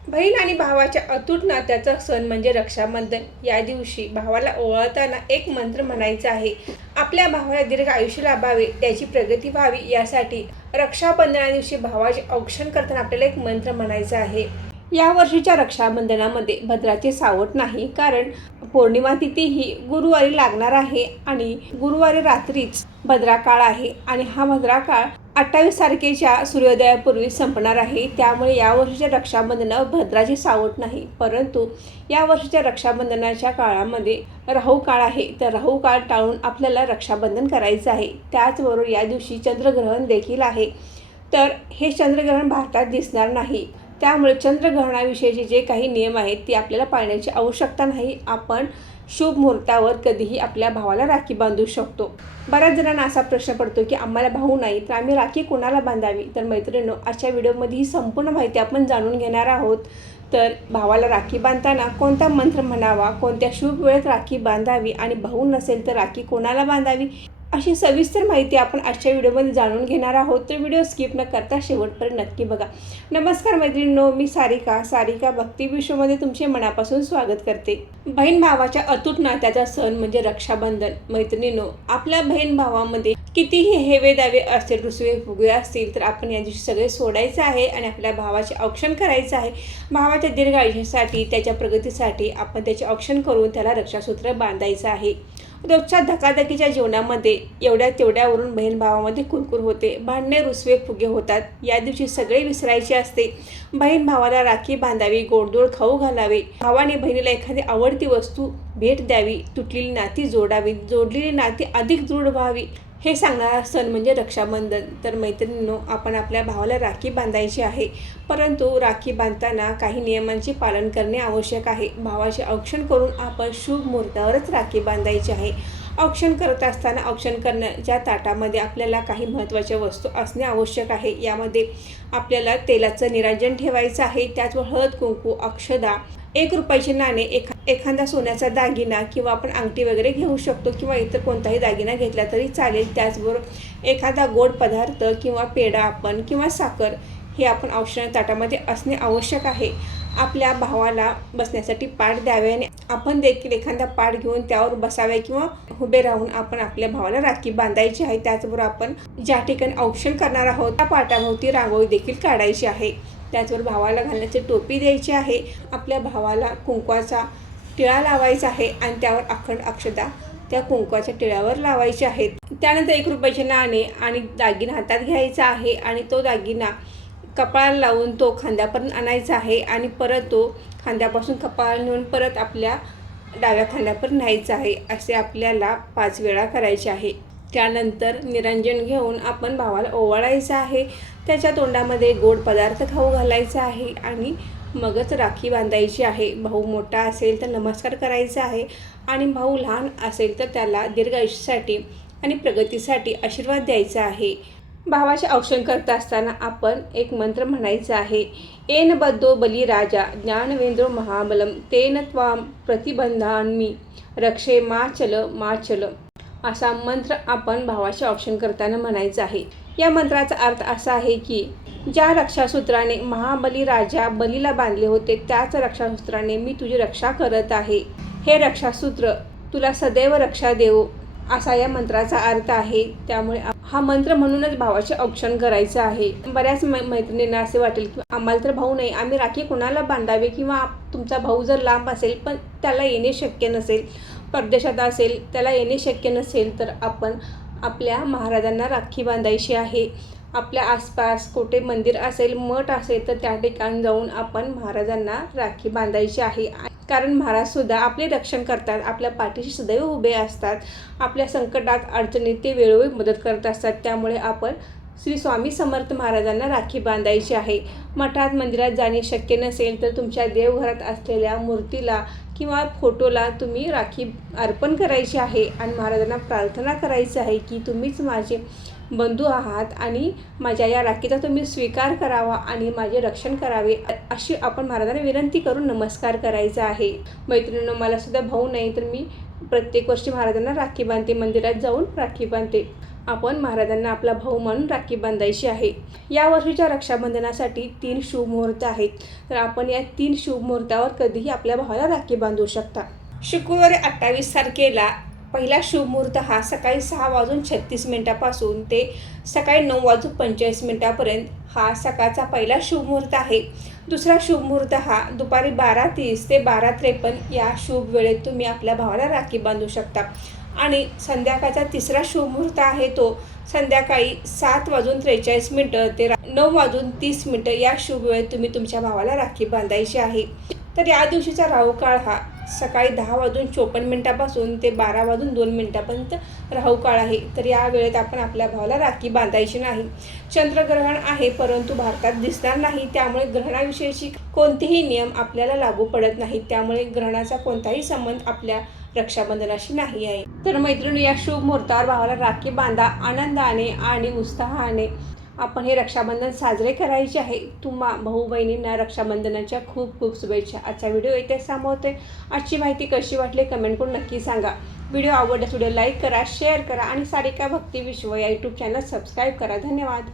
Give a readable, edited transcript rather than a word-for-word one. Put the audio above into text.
बहीण आणि भावाच्या अतूट नात्याचा सण म्हणजे रक्षाबंधन. या दिवशी भावाला ओवाळताना एक मंत्र म्हणायचा आहे. आपल्या भावाला दीर्घ आयुष्य लाभावे, त्याची प्रगती व्हावी यासाठी रक्षाबंधना दिवशी भावाचे औक्षण करताना आपल्याला एक मंत्र म्हणायचा आहे. या वर्षीच्या रक्षाबंधनामध्ये भद्राचे सावट नाही, कारण पौर्णिमा तिथी ही गुरुवारी लागणार आहे आणि गुरुवारी रात्रीच भद्रा काळ आहे आणि हा भद्रा काळ 28 तारखेच्या सूर्योदयापूर्वी संपणार आहे. त्यामुळे या वर्षीच्या रक्षाबंधनावर भद्राचे सावट नाही, परंतु या वर्षीच्या रक्षाबंधनाच्या काळामध्ये राहू काळ आहे. तर राहू काळ टाळून आपल्याला रक्षाबंधन करायचं आहे. त्याचबरोबर या दिवशी चंद्रग्रहण देखील आहे. तर हे चंद्रग्रहण भारतात दिसणार नाही. त्यामुळे चंद्रग्रहणाविषयीचे जे काही नियम आहेत ते आपल्याला पाळण्याची आवश्यकता नाही. आपण शुभ मुहूर्तावर कधीही आपल्या भावाला राखी बांधू शकतो. बऱ्याच जणांना असा प्रश्न पडतो की आम्हाला भाऊ नाही, तर आम्ही राखी कोणाला बांधावी? तर मैत्रिणींनो, आजच्या व्हिडिओमध्ये ही संपूर्ण माहिती आपण जाणून घेणार आहोत. तर भावाला राखी बांधताना कोणता मंत्र म्हणावा, कोणत्या शुभ वेळेत राखी बांधावी आणि भाऊ नसेल तर राखी कोणाला बांधावी, अशी सविस्तर माहिती आपण आजच्या व्हिडिओमध्ये जाणून घेणार आहोत. तर व्हिडिओ स्किप न करता शेवटपर्यंत नक्की बघा. नमस्कार मैत्रिणींनो, मी सारिका भक्ती विश्वमध्ये तुमचे मनापासून स्वागत करते. बहीण भावाच्या अतूट नात्याचा सण म्हणजे रक्षाबंधन. मैत्रिणींनो, आपल्या बहीण भावामध्ये कितीही हेवे दावे असतील, रुसवे फुगवे असतील, तर आपण या दिवशी सगळे सोडायचं आहे आणि आपल्या भावाचे औक्षण करायचं आहे. भावाच्या दीर्घ आयुष्यासाठी, त्याच्या प्रगतीसाठी आपण त्याचे औक्षण करून त्याला रक्षासूत्र बांधायचं आहे. रोजच्या धकाधकीच्या जीवनामध्ये एवढ्या तेवढ्यावरून बहीण भावामध्ये कुरकुर होते, भांडणे रुसवे फुगे होतात. या दिवशी सगळे विसरायचे असते. बहीण भावाला राखी बांधावी, गोडधोड खाऊ घालावे, भावाने बहिणीला एखादी आवडती वस्तू भेट द्यावी, तुटलेली नाती जोडावी, जोडलेली नाती अधिक दृढ व्हावी, हे सांगणारा सण म्हणजे रक्षाबंधन. तर मैत्रिणींनो, आपण आपल्या भावाला राखी बांधायची आहे, परंतु राखी बांधताना काही नियमांचे पालन करणे आवश्यक आहे. भावाचे औक्षण करून आपण शुभ मुहूर्तावरच राखी बांधायची आहे. औक्षण करत असताना औक्षण करण्याच्या ताटामध्ये आपल्याला काही महत्त्वाच्या वस्तू असणे आवश्यक आहे. यामध्ये आपल्याला तेलाचं निरांजन ठेवायचं आहे, त्याचबरोबर हळद, कुंकू, अक्षदा, 1 रुपयाचे नाणे, एखादा सोन्याचा दागिना किंवा आपण अंगठी वगैरे घेऊ शकतो किंवा इतर कोणताही दागिना घेतला तरी चालेल. त्याचबरोबर एखादा गोड पदार्थ किंवा पेढा आपण किंवा साखर हे आपण औक्षण ताटामध्ये असणे आवश्यक आहे. आपल्या भावाला बसण्यासाठी पाट द्यावे आणि आपण देखील एखादा पाट घेऊन त्यावर बसावे किंवा उभे राहून आपण आपल्या भावाला राखी बांधायची आहे. त्याचबरोबर आपण ज्या ठिकाणी औक्षण करणार आहोत त्या पाटाभोवती रांगोळी देखील काढायची आहे. त्याचबरोबर भावाला घालण्याची टोपी द्यायची आहे. आपल्या भावाला कुंकवाचा टिळा लावायचा आहे आणि त्यावर अखंड अक्षता त्या कुंकवाच्या टिळ्यावर लावायचे आहेत. त्यानंतर 1 रुपयाचे नाणे आणि दागिना हातात घ्यायचा आहे आणि तो दागिना कपाळाला लावून तो खांद्यापर्यंत आणायचा आहे आणि परत तो खांद्यापासून कपाळाला नेऊन परत आपल्या डाव्या खांद्यापर्यंत न्यायचा आहे. असे आपल्याला 5 वेळा करायचे आहे. त्यानंतर निरंजन घेऊन आपण भावाला ओवाळायचं आहे. त्याच्या तोंडामध्ये गोड पदार्थ खाऊ घालायचा आहे आणि मगच राखी बांधायची आहे. भाऊ मोठा असेल तर नमस्कार करायचा आहे आणि भाऊ लहान असेल तर त्याला दीर्घ आयुष्यासाठी आणि प्रगतीसाठी आशीर्वाद द्यायचा आहे. भावाचे औक्षण करत असताना आपण एक मंत्र म्हणायचा आहे. येन बद्धो बली राजा ज्ञानवेंद्रो महाबलम तेन त्वाम प्रतिबंधान्मी रक्षे मा चल असा मंत्र आपण भावाचे औक्षण करताना म्हणायचं आहे. या मंत्राचा अर्थ असा आहे की ज्या रक्षासूत्राने महाबली राजा बलीला बांधले होते त्याच रक्षासूत्राने मी तुझी रक्षा करत आहे. हे रक्षासूत्र तुला सदैव रक्षा देवो, असा या मंत्राचा अर्थ आहे. त्यामुळे हा मंत्र म्हणूनच भावाचे औक्षण करायचं आहे. बऱ्याच मैत्रिणींना असे वाटेल की आम्हाला तर भाऊ नाही, आम्ही राखी कोणाला बांधावे, किंवा तुमचा भाऊ जर लांब असेल पण त्याला येणे शक्य नसेल, परदेशात असेल त्याला येणे शक्य नसेल, तर आपण आपल्या महाराजांना राखी बांधायची आहे. आपल्या आसपास कुठे मंदिर असेल, मठ असेल तर त्या ठिकाणी जाऊन आपण महाराजांना राखी बांधायची आहे. कारण महाराजसुद्धा आपले रक्षण करतात, आपल्या पाठीशी सदैव उभे असतात, आपल्या संकटात अडचणीत ते वेळोवेळी मदत करत असतात. त्यामुळे आपण श्री स्वामी समर्थ महाराजांना राखी बांधायची आहे. मठात मंदिरात जाणे शक्य नसेल तर तुमच्या देवघरात असलेल्या मूर्तीला किंवा फोटोला तुम्ही राखी अर्पण करायची आहे आणि महाराजांना प्रार्थना करायची आहे की तुम्हीच माझे बंधू आहात आणि माझ्या या राखीचा तुम्ही स्वीकार करावा आणि माझे रक्षण करावे, अशी आपण महाराजांना विनंती करून नमस्कार करायचा आहे. मैत्रिणींनो, मला सुद्धा भाऊ नाही तर मी प्रत्येक वर्षी महाराजांना राखी बांधते, मंदिरात जाऊन राखी बांधते. आपण महाराजांना आपला भाऊ म्हणून राखी बांधायची आहे। या वर्षीच्या रक्षाबंधनासाठी 3 शुभ मुहूर्त आहेत, तर आपण या 3 शुभ मुहूर्तावर कधीही आपल्या भावाला राखी बांधू शकता। शुक्रवारी 28 तारखेला पहिला शुभ मुहूर्त हा सकाळी 6:36 पासून ते सकाळी 9:45 हा सकाळचा पहिला शुभ मुहूर्त आहे। दुसरा शुभ मुहूर्त हा दुपारी 12:30 ते 12:53 या शुभ वेळेत तुम्ही आपल्या भावाला राखी बांधू शकता। आणि संध्याकाळचा तिसरा शुभ मुहूर्त आहे तो संध्याकाळी 7:43 ते 9:30 या शुभ वेळेत तुम्ही तुमच्या भावाला राखी बांधायची आहे। तर या दिवशीचा राहू काळ हा सकाळी 10:54 पासून ते 12:02 राहू काळ आहे। तर या वेळेत आपण आपल्या भावाला राखी बांधायची नाही। चंद्रग्रहण आहे, परंतु भारतात दिसणार नाही, त्यामुळे ग्रहणाविषयीची कोणतेही नियम आपल्याला लागू पडत नाहीत, त्यामुळे ग्रहणाचा कोणताही संबंध आपल्या रक्षाबंधनाशी नाही आहे। तर मैत्रिणी, या शुभ मुहूर्तावर भावाला राखी बांधा, आनंदाने आणि उत्साहाने आपण हे रक्षाबंधन साजरे करायचे आहे। तुम्हा भाऊ बहिणींना रक्षाबंधनाच्या खूप खूप शुभेच्छा। आजचा व्हिडिओ इथे संपवते। आजची माहिती कशी वाटली कमेंट करून नक्की सांगा। व्हिडिओ आवडल्यास व्हिडिओ लाईक करा, शेअर करा आणि सारिका भक्ती विश्व या यूट्यूब चॅनल सबस्क्राईब करा। धन्यवाद।